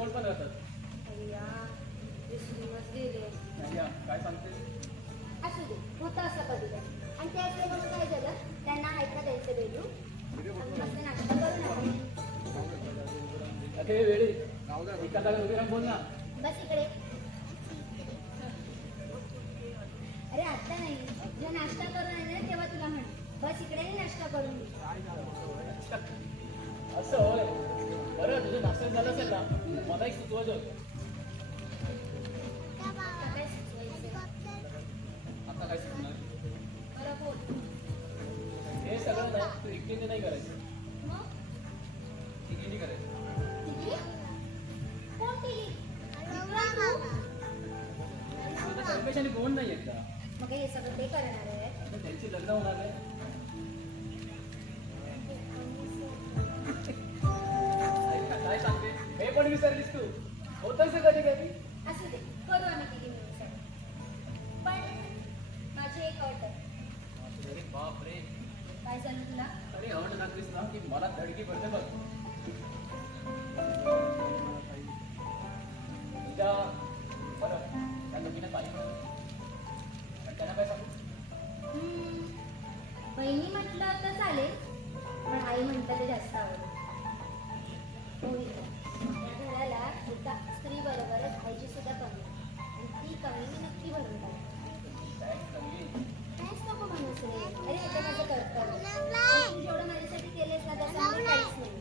कोण पण राहतात. अय्या, विसरूनच गेले. अय्या, काय सांगते? असू दे, होतं असं कधी कधी. आणि ते असले म्हणून काय झालं, त्यांना ऐका द्यायचं बेडू मस्त नाटक करू नका. अरे वेळे एका जागा उभी राहून बोल ना. बस इकडे. अरे आता नाही, जेव्हा नाश्ता करून येणार तेव्हा तुला म्हण. बस इकडे नाश्ता करून घे. असं होय. बरं तुझं नाश्ता झालं असेल ना, मला एक सुचवायचं होतं. काय सुचवायचं? आता काय सुचणार? बरं बोल. हे सगळं ना तू एकटीने नाही करायचं, मग तिघीने करायचं. तिघी? कोण तिघी? तुझं कल्पेशाने कोण नाही येत का? मग हे सगळं ते करणार आहे. आता त्यांची लग्न होणार नाही. ऐक ना, काय सांगते हे पण विसरलीस तू. होतच कधी कधी. असू दे, करू आम्ही तिघी मिळून सगळं. पण माझी एक अट आहे. अरे बाप रे. काय झालं तुला? अरे अवड लागलीस ना की मला धडकी पडते बघ. उद्या बरं त्या दोघींना पाणी पडलं आणि त्यांना काय सांगू? बहिणी म्हटलं तर चालेल, पण आई म्हटलं ते जास्त आवडेल. या घराला एका स्त्री बरोबरच आईची सुद्धा कमी आहे. आणि ती कमी मी नक्की भरून टाकेन. काहीच नको म्हणूस रे. अरे हे माझं कर्तव्य. तू जेवढं माझ्यासाठी केलेस ना त्याचं मला काहीच नाही.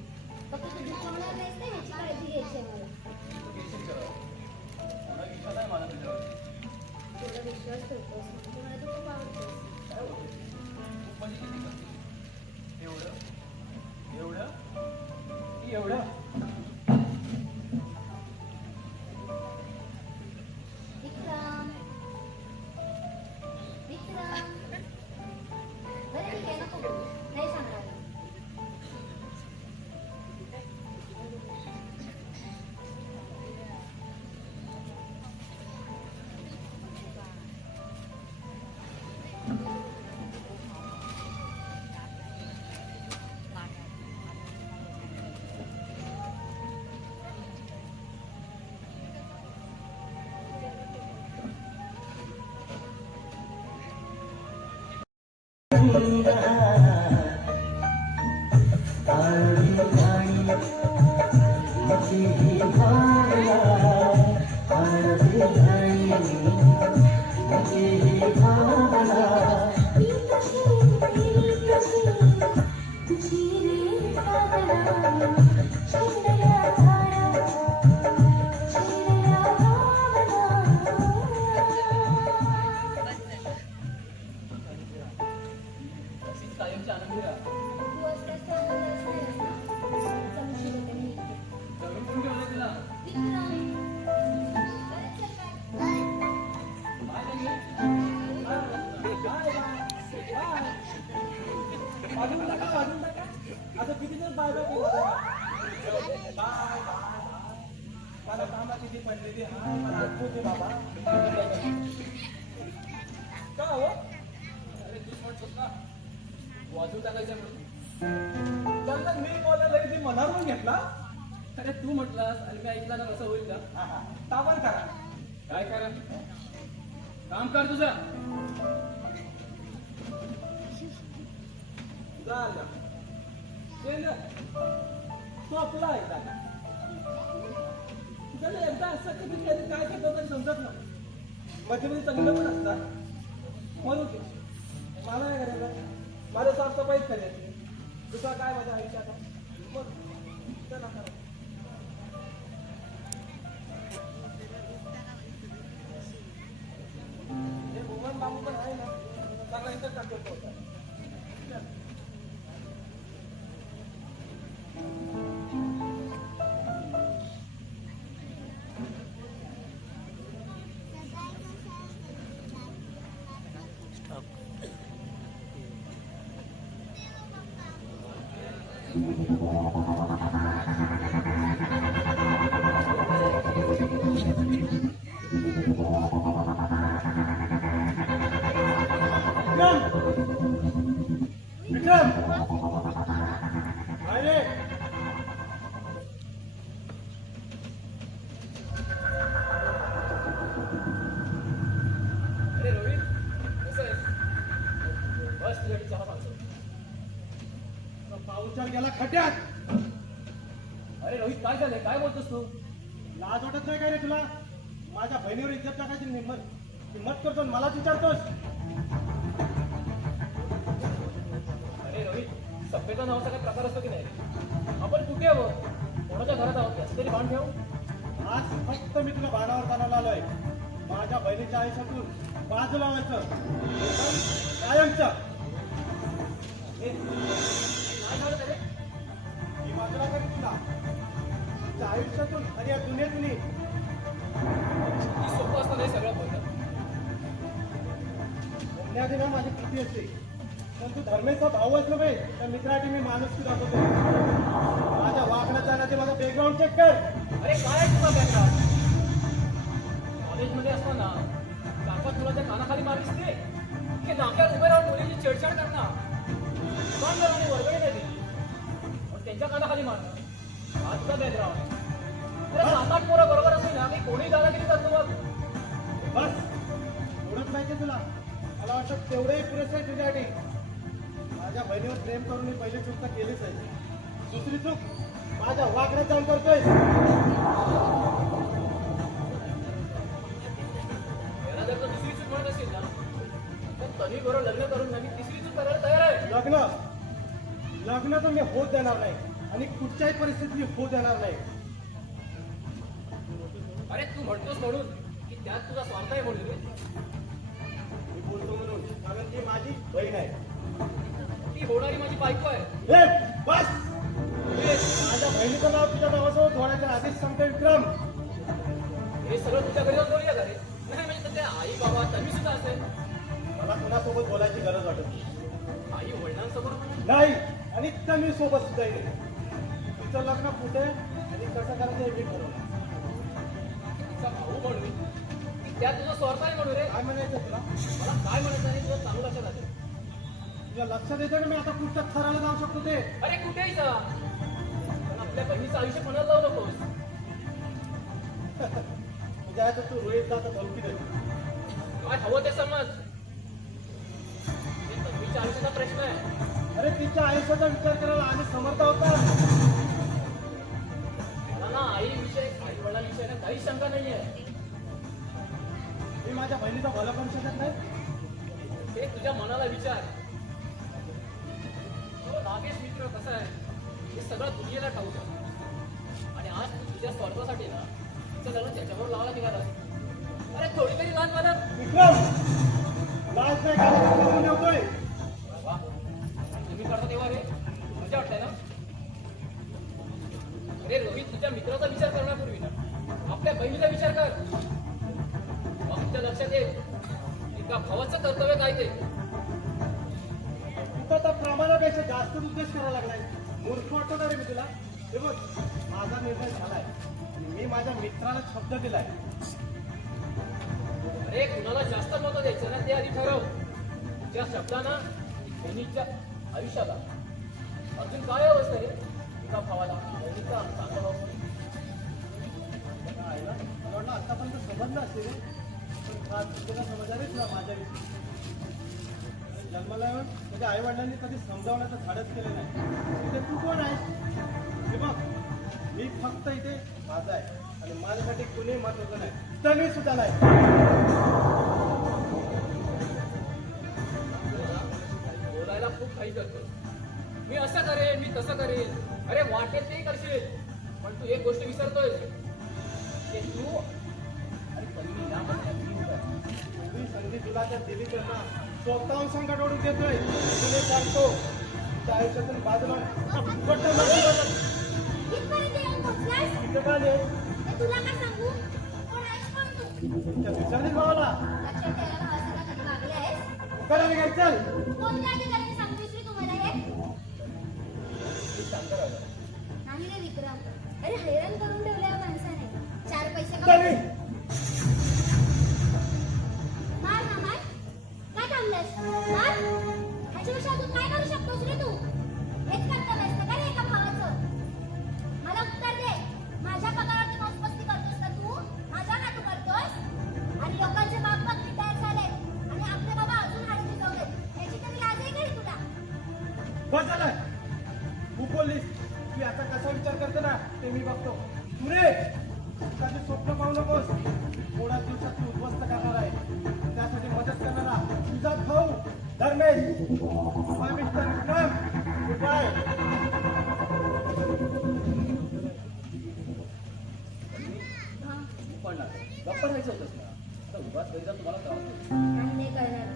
फक्त तू दुखवणार नाहीस ना ह्याची काळजी घ्यायची आहे मला. तुझा विश्वास ठेवतोस म्हणजे मला तू खूप आवडतोस. एवढं विक्रम, विक्रम. बरं ठीक आहे, नको बोलू. नाही सांगणार मी. कायमची आनंदी राहा. तू असल्यास तर आम्हाला असणारच ना. समजून घेते मी. नवीन कोण ठेवलं तुला? विक्रम, बरं चल बाय. काय नाही. वाजून टाका. आता किती दिवस बाय बाय केलं बाय. मला कामाची ती पडलेली हाय, मला ऐकू दे बाबा. का हो? अरे तूच म्हणतोस ना वाजून टाकायचं म्हणून. त्यांना मी बोलायला ती मनावरून घेतला. अरे तू म्हटलास आणि मी ऐकला ना कसं होईल का? ताबड करा. काय करा? काम कर तुझं. झालं सोपला एकदा. त्याला एकदा असं कधी कधी काय करतो तरी समजत नाही. मध्ये मध्ये चांगलं पण असतात म्हणून ते मला नाही करायचं. माझं साफसफाईच करायची. दुसरा काय माझ्या आयुष्यात मग चला करा. हे भुवन बाबू पण आहे ना, चांगला इथं टाकतो होता. विक्रम अरे गेला खड्ड्यात. अरे रोहित, काय झालंय? काय बोलतोस तू? लाज वाटत नाही काय रे तुला? माझ्या बहिणीवर इज्जत टाकायची हिंमत करतो आणि मलाच विचारतोस. अरे रोहित, सभ्यता नावाचा काही प्रकार असतो की नाही? आपण कुठे आहोत? कोणाच्या घरात आहोत याचं तरी भान ठेव. आज फक्त मी तुला भानावर कानाला आलोय. माझ्या बहिणीच्या आयुष्यातून बाजूला व्हायचं कायमचं. ए, काय झालं रे? ही बाजूला करी तुला तुझ्या आयुष्यातून आणि या दुनियेतून. किती सोपं असतं नाही सगळं बोलणं. बोलण्याआधी ना माझी कृती असते. पण तू धर्मेचा भाऊ असलो बे त्या मित्रासाठी मी माणूस दाखवतो. माझ्या वागण्या चालण्याचे माझा बॅकग्राऊंड चेक कर. अरे काय आहे तुझा बॅकग्राऊंड? कॉलेजमध्ये असताना काका तुला कानाखाली मारलीस ते की नाक्यात उभे राहून मुलीची छेडछाड करणार, दुकानदाराने वर्गणी नाही दिली पण त्यांच्या कानाखाली मारणं, हा तुझा बॅकग्राऊंड. अरे 7-8 पोरं बरोबर असेल ना की कोणी दादागिरी करतो बघ. बस एवढंच माहिती तुला? मला वाटतं तेवढंही पुरेसं आहे तुझ्यासाठी. माझ्या बहिणीवर प्रेम करून मी पहिली चूक तर केलीच आहे. दुसरी चूक माझ्या वागण्यात जाऊन करतोय. याला जर का दुसरी चूक म्हणत असेल ना तर तरी बरोबर लग्न करून नवीन तिसरी चूक करायला तयार आहे. लग्न तर मी होत देणार नाही आणि कुठच्याही परिस्थितीत मी होत देणार नाही. अरे तू म्हणतोस म्हणून की त्यात तुझा स्वार्थ आहे म्हणून रे. मी बोलतो म्हणून, कारण ती माझी बहीण आहे. ती होणारी माझी बायको आहे. ए, बस. माझ्या बहिणीचं नाव तुझ्या नावासोबत होण्याच्या आधीच सांगतो विक्रम. हे सगळं तुझ्या घरी जाऊन बोलूया का रे? नाही म्हणजे त्याच्या आई बाबा तन्वी सुद्धा असेल. मला कुणासोबत बोलायची गरज वाटत नाही. आई वडिलांसमोर नाही आणि तन्वी सोबत सुद्धा येईल. तिचं लग्न कुठे आणि कसं करायचं हे मी ठरवलं. तिचा भाऊ म्हणून की त्यात तुझा स्वार्थ आहे म्हणून रे. काय म्हणायचं तुला? मला काय म्हणायचं आहे तुझं चांगलं लक्षात आलं. तुझ्या लक्षात येतं ना मी आता कुठं ठरायला जाऊ शकतो ते. अरे कुठेही जा पण आपल्या बहिणीचं आयुष्य पणाला लावू नकोस. म्हणजे आता तू रोहित जाता धमकी देतो. काय हवं ते समज. हे तन्वीच्या आयुष्याचा प्रश्न आहे. अरे तिच्या आयुष्याचा विचार करायला आम्ही समर्थ होता. मला ना आईविषयी आई वडिलांविषयी ना काही शंका नाहीये. मी माझ्या बहिणीचा भला करू शकत नाही. ते तुझ्या मनाला विचार. तो नागेश मित्र कसा आहे हे सगळं दुनियेला ठाऊक आहे. आणि आज तू तुझ्या स्वार्थासाठी ना तिचं लग्न त्याच्याबरोबर लावायला निघाला. अरे थोडी तरी लहान मला विक्रम, लाज नाही करायला करून ठेवतोय. वा तुम्ही करता तेव्हा रे मजा वाटतंय ना. अरे रोहित, तुझ्या मित्राचा विचार करण्यापूर्वी ना आपल्या बहिणीचा विचार कर. मग तुझ्या लक्षात येईल एका भावाचं कर्तव्य काय ते. तू तर प्रमाणापेक्षा जास्त उद्देश करायला लागलाय. मूर्ख वाटतो ना रे मी तुला? हे बघ, माझा निर्णय झालाय आणि मी माझ्या मित्राला शब्द दिलाय. अरे कुणाला जास्त महत्व द्यायचं ना ते आधी ठरव. तुझ्या शब्दांना बहिणीच्या आयुष्याला अजून काय अवस्था आहे एका भावाला बहिणीचा चांगला भाव म्हणून. आईला मला वाटलं आतापर्यंत समजलं असते रे. पण आज तुला समजला रे तुला माझ्या विषयी. जन्माला येऊन माझ्या आई वडिलांनी कधी समजावण्याचं धाडस केलं नाही. इथे तू कोण आहे? हे बघ, मी फक्त इथे माझा आहे आणि माझ्यासाठी कुणी महत्वाचं नाही. तन्वी सुद्धा नाही. बोलायला खूप काही करतो. मी असं करेन, मी तसं करेन. अरे वाटेल ते करशील पण तू एक गोष्ट विसरतोय की तू अरे पहिली ना मी संधी तुला त्या दिली तर ना स्वतःहून संकट ओढून देतोय. तुला सांगतो तुझ्या आयुष्यातून बाजूला इथं का नाही? तुला काय सांगू? कोण आहेस पण तू? तुमच्या विचारलीस भावाला लक्षात ठेवा, भावासंग कधी वागले आहेस? करायला काय चल. कोणत्या अधिकाऱ्याने सांगितलं रे तुम्हाला हे? शांत राहा. नाही रे विक्रम. अरे हैराण करून ठेवल्या माणसाने. 4 पैसे तन्वी, मार ना मार. काय थांबलास? मार. ह्याच्यापेक्षा अजून काय करू शकतोस रे तू? हेच कर्तव्य असतं का रे एका भावाचं? मला उत्तर दे. माझ्या पगारावरती मौजमस्ती करतोस का तू? माझा नाटू करतोस? आणि लोकांचे बाप बघ रिटायर झालेत आणि आपले बाबा अजून हाडे शिजवलेत. याची तरी लाज आहे का रे तुला? बस झालं. तू बोल पोलीस मी आता कसा विचार करतो ना ते मी बघतो. तू रे त्याचे स्वप्न पाहू नकोस. थोड्या दिवसात तू उद्ध्वस्त करणार आहे. त्यासाठी मदत करणारा तुझा भाऊ Dharmesh. Bye mister Vikram. Goodbye. हां पण गप्पा राहायचं होतंच ना. आता उगाच गैरजा तुम्हाला त्रास होतो. आणि नाही करणार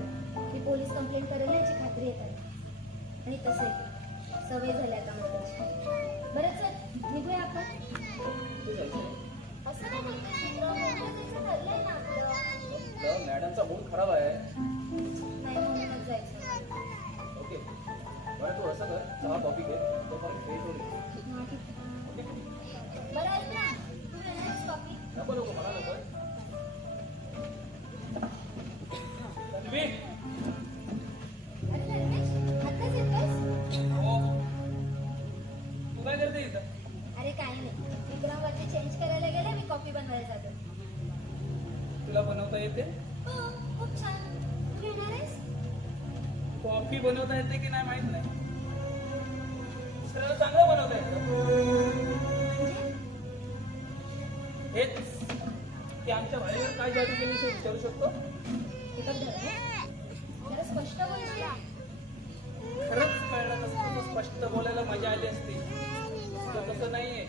मी पोलीस कंप्लेंट करेल ना याची खात्री आहे त्याला. आणि तसंही सवय झाली आता मला त्याची. बरं चल निघूया आपण. ते जायचं नाही. असं नाही बोलतोय चित्र जायचं ठरलंय ना आपलं. तर मॅडमचा मूड खराब आहे. नाही म्हणूनच जायचं. ओके बरं तू असं कर चहा कॉफी घे तोपर्यंत फ्रेश होईल. हां ठीक आहे. ओके बरं ऐक ना तू येणारच कॉफी. नको नको मला नको. तन्वी अरे धर्मेश आत्ताच येतोयस? हो तू काय करते इथं? अरे काही नाही विक्रमवरती चेंज करायला गेले मी कॉफी बनवायला जातो. तुला बनवता येते? हो खूप छान. तू येणार आहेस? कॉफी बनवता येते की नाही माहित नाही. दुसऱ्याला चांगलं बनवता येतं. म्हणजे हेच की आमच्या भाईवर काय जादू केली ते विचारू शकतो. हे बघ धर्मेश जरा स्पष्ट बोलशील. खरंच कळलं नसतं तर स्पष्ट बोलायला मजा आली असती. तुला तसं नाहीये.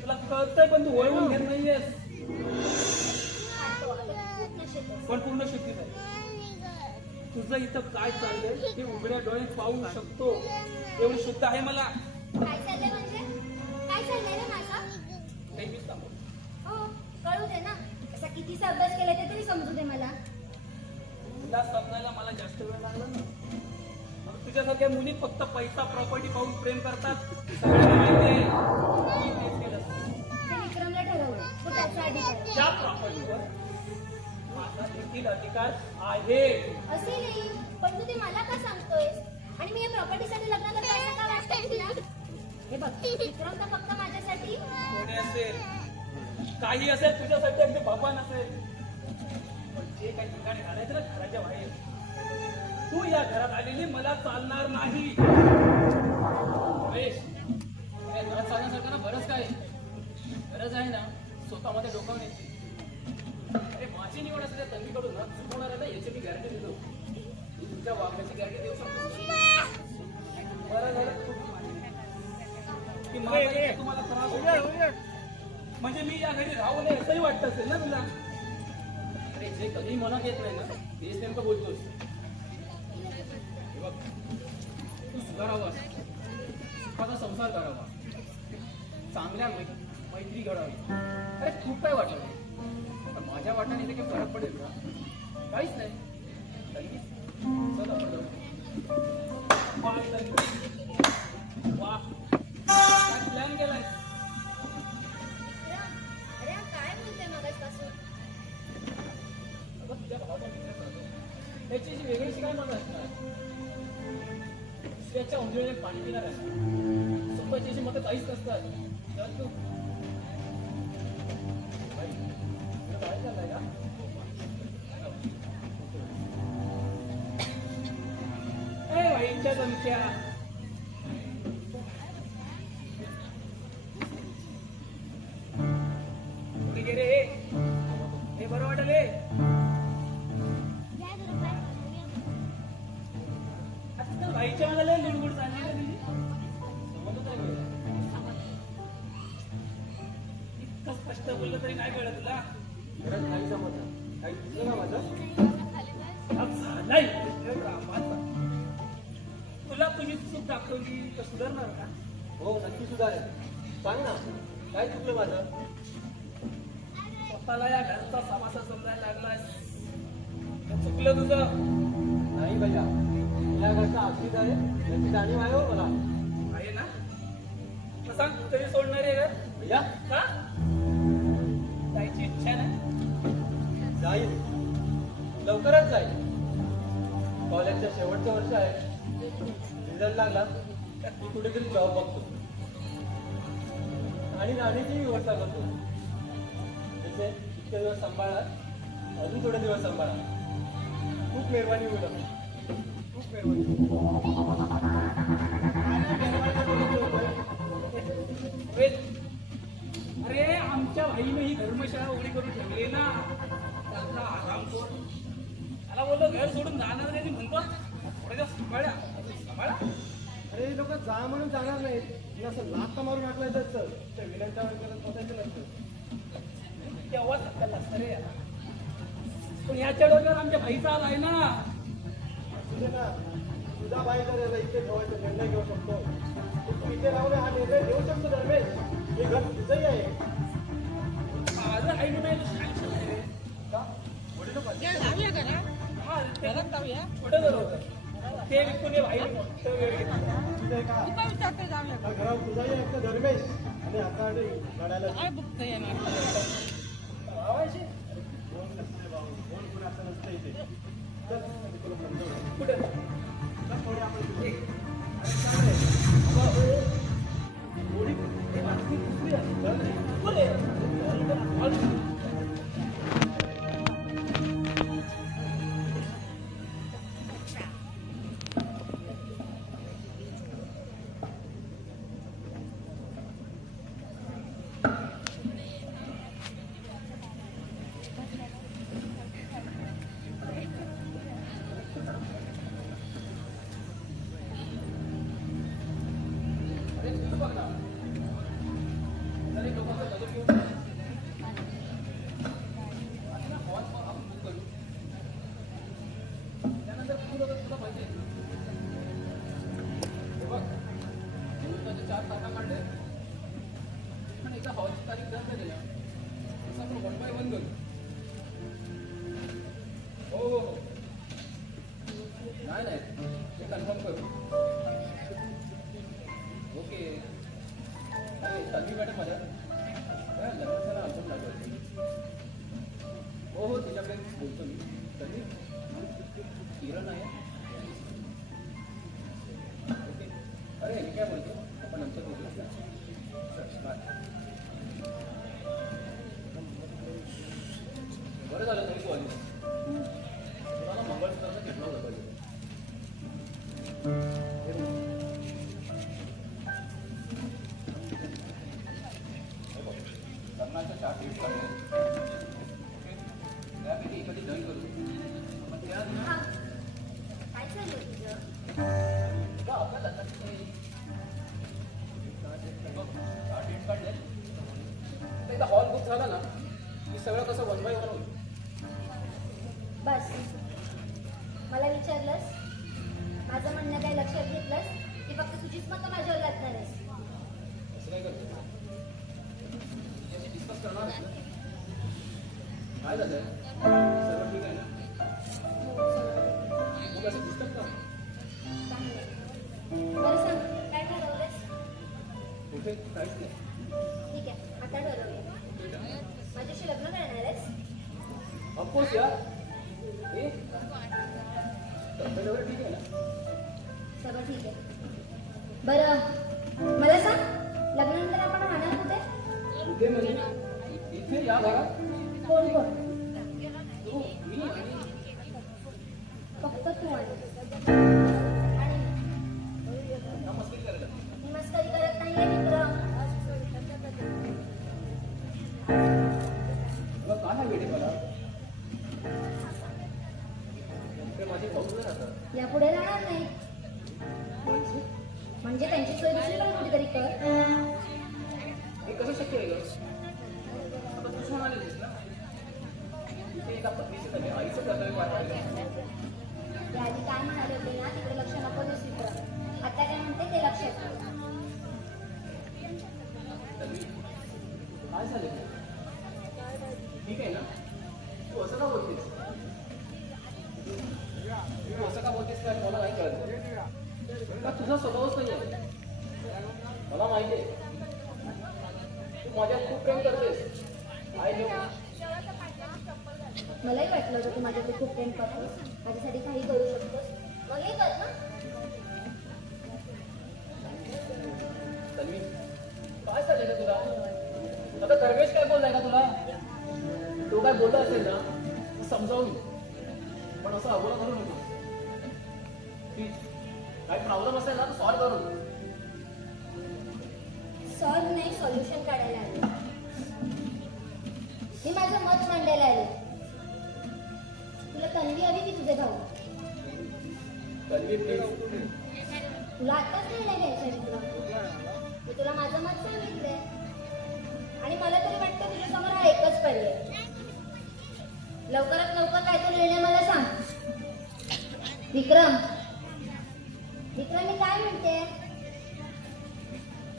तुला कळतंय पण तू वळवून घेत नाहीयेस. सांगतो आता खूप नशेत आहेस. पण पूर्ण शेतीच आहे. तुझं इथं काय चाललंय हे उघड्या डोळ्यात पाहू शकतो एवढी शुद्ध आहे मला. काय चाललंय म्हणजे काय चाललंय रे माझं? ते मीच सांगू. हो कळू दे ना. असा कितीचा अभ्यास केला ते तरी समजू दे मला. तुला समजायला मला जास्त वेळ लागला ना. मग तुझ्यासारख्या मुली फक्त पैसा प्रॉपर्टी पाहून प्रेम करतात. सगळ्यांना माहिती आहे. मी तेच केलं. ते विक्रमला ठरवलं तो त्याचा अधिकार. त्या प्रॉपर्टीवर माझा देखील अधिकार आहे. असे नाही पण तू ते मला का सांगतोयस? आणि मी या प्रॉपर्टीसाठी लग्न करतो असं का वाटतंय तुला? हे बघ विक्रम तर फक्त माझ्यासाठी. कोणी असेल काही असेल तुझ्यासाठी अगदी भगवान असेल. पण जे काही ठिकाणी घालायचं ना घराच्या बाहेर तू या घरात आलेली मला चालणार नाही. रमेश या घरात चालण्यासारखं ना बरंच काय गरज आहे ना स्वतःमध्ये डोकावण्याची. अरे माझी निवड असते त्या तन्वीकडून ना चुकवणार आहे ना याची मी गॅरंटी देतो. तू तुझ्या वागण्याची गॅरंटी देऊ शकतो. बरं झालं की माझा इथे तुम्हाला त्रास होईल. म्हणजे मी या घरी राहू नये असंही वाटत असेल ना तुला. अरे जे कधी मनात येत नाही ना तेच नेमकं बोलतोस. हे बघ तू सुधारावा सुखाचा संसार करावा चांगल्या मैत्री घडावी. अरे खूप काय वाटत नाही पण माझ्या वाटाने इथे काही फरक पडेल का? काहीच नाही. तन्वी, चल आपण जाऊ. बाय तन्वी. वा काय प्लॅन केलाय? अरे हा काय बोलतोय मगाचपासून? अगं तुझ्या भावाचा मित्र करतो त्याची अशी वेगळीशी काय मजा असणार. दुसऱ्याच्या उंजळीने पाणी पिणार असणार. स्वतःची अशी मतं काहीच नसतात. चल तू बाई, तुला बाहेर चाललाय का? ए बाईच्या चमच्या पुढे गे रे. हे बरं वाटलं हे. आजकाल बाईच्या मला लय लुडबुड चालली ना तुझी. समजत नाही मला. इतकं स्पष्ट बोललं तरी नाही कळलं तुला. खरंच नाही समजलं. काही दिसलं ना माझं? झालाय तुला तुझी चूक दाखवली तर सुधारणार का? हो नक्की सुधारेल. सांग ना काय चुकलं माझं? स्वतःला या घराचा समासा समजायला लागलाय. चुकलं तुझं. नाही भैया या घरचा आशीष आहे याची जाणीव आहे हो मला. आहे ना मग सांग तू तरी सोडणार आहे का? भैया का जायची इच्छा नाही? जाईल लवकरच जाईल. कॉलेजच्या शेवटचं वर्ष आहे. रिझल्ट लागला तर मी कुठेतरी जॉब बघतो आणि राहण्याची व्यवस्था करतो. जसे इतके दिवस सांभाळा अजून थोडे दिवस सांभाळा. खूप मेहरबानी होईल. खूप मेहरबानी. धर्मशाळा उडी करून ठेवली ना त्याचा आरामखोर. त्याला बोललो घर सोडून जाणार नाही, ती म्हणतो थोडे दिवस सांभाळा सांभाळा. अरे लोक जा म्हणून जाणार नाहीत, असं लाथ मारून टाकलं तर चल, त्या विलनच्या करत बसायचं नसतं. तेव्हाच हक्का लागतं रे याला. पण याच्या डोक्यावर आमच्या भाईचा आलाय ना. तुझे ना तुझा बाई जर याला इथे ठेवायचा निर्णय घेऊ शकतो, तर तू इथे राहून हा निर्णय घेऊ शकतो धर्मेश. हे घर तुझंही आहे. माझं आई नाही सँक्शन आहे रे. का वडील हा, त्याला छोटं घर होतं. ते विकून हे भाई मोठं वेळ घेतलं. तुझं आहे का हा घरावर तुझाही आहे का धर्मेश, आणि आता लढायला भावाशी कोण नसते भाऊ, कोण कोण असं नसतं इथे. चल मी तुला समजवतो. कुठे चल थोडी आपण एक. अरे चांगलं आहे. थोडी हे माझी दुसरी आहे. चल रे. कुठे? हळू. नाही ते कन्फर्म करू. ओके तन्वी मॅडम माझ्या लग्नाला आपण लागू. हो तुझ्याकडे बोलतो मी. तन्वी किरण आहे. ओके अरे मी काय बोलतो आपण नंतर बोलूया. बरं झालं तरी तू आली. तुम्हाला मंगळसूत्राचं घेतलं होतं पाहिजे. लग्नाच्या 4 डेट काढल्या. त्यापैकी एखादी जॉईन करू. पण त्या हा. काय चाललंय तुझं? तुला आपल्या लग्नाची 4 डेट काढले. एकदा हॉल बुक झाला ना की सगळं कसं 1 by 1 होईल. बस मला विचारलंस, माझं म्हणणं काय लक्षात घेतलंस की फक्त तुझीच मतं माझ्यावर लागणार आहेस? असं काय करतो डिस्कस करणार आहेस ना? काय झालंय सगळं ठीक आहे ना? मग असं डिस्टर्ब का? चांगलं. बरं सांग, काय ठरवलंस? कुठे काहीच नाही. ठीक आहे, आता ठरवूया. माझ्याशी लग्न करणार आहेस? ऑफकोर्स यार. ए तब्येत वगैरे ठीक आहे ना? सगळं ठीक आहे. बरं मला सांग, लग्नानंतर आपण राहणार कुठे? कुठे म्हणजे इथे या घरात कोण कोण? तू मी आणि फक्त तू आणि ना मस्ती करायला. मी मस्करी करत नाहीये मित्र. तुला काय हवे रे मला? ते माझे भाऊ जर राहतात यापुढे राहणार नाही. म्हणजे त्यांची सोय दुसरीकडे कुठेतरी कर. हे कसं शक्य आहे ग? आता तूच म्हणालीस ना ते एका पत्नीचे कमी आईचं कर्तव्य पार पाडलं. याआधी काय म्हणाले होते ना, तिकडे लक्ष नको देऊ मित्र. आता काय म्हणते ते लक्षात ठेव. तन्वी, काय झालं ठीक आहे ना? तू असं का बोलतेस? तू असं का बोलतेस काय मला नाही कळत. का तुझा स्वभावच नाही आहे. मला माहिती आहे तू माझ्यात खूप प्रेम करतेस. I know. मलाही वाटलं होतं तू माझ्याकडे खूप प्रेम करतोस, माझ्यासाठी काही करू शकतोस. मग हे कर ना. तन्वी, काय झालं रे तुला? आता दरवेळेस काय बोललाय का तुला? तो काय बोलला असेल ना समजावून घे. पण असं अगोदर करू नको. प्लीज काही प्रॉब्लेम असेल ना तर सॉल्व्ह करू. सॉल्व्ह नाही, सॉल्युशन काढायला आले. मी माझं मत मांडायला आले. तुला तन्वी हवी की तुझे भाऊ? तन्वी प्लीज. तुला आताच निर्णय घ्यायचा तुला. मी तुला माझं मत सांगितलंय आणि मला तरी वाटतं तुझ्यासमोर हा एकच पर्याय. लवकरात लवकर काय तो निर्णय मला सांग. विक्रम, विक्रम मी काय म्हणते?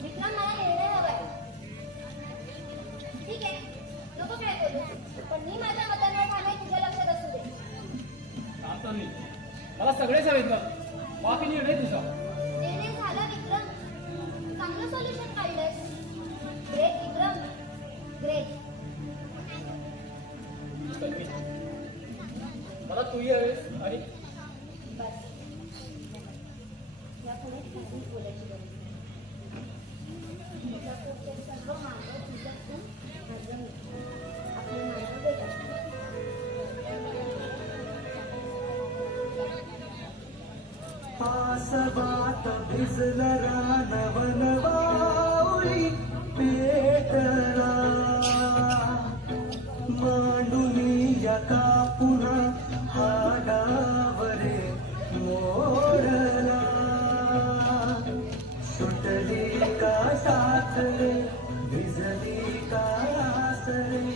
विक्रम मला निर्णय हवाय. ठीक आहे, नको काय बोलू, पण मी माझ्या मतांवर ठाम आहे. तुझ्या लक्षात असू दे. सांग तन्वी, मला सगळेच हवेत ग. बाकी निर्णय तुझा. निर्णय झाला विक्रम. चांगलं सोल्युशन काढलंस. ग्रेट विक्रम, ग्रेट. तन्वी, मला तूही हवेस आणि बस, यापुढे काहीच बोलायची गरज नाही. तुझ्या पुढचे सर्व मार्ग तुझ्यातून माझं मिळतं. आपले मार्ग वेगळे. आसवात भिजलं रानवन वावळी पेटला मांडुनी या कापुना हाडावरे मोडला सुटली का साचले भिजली का आसरे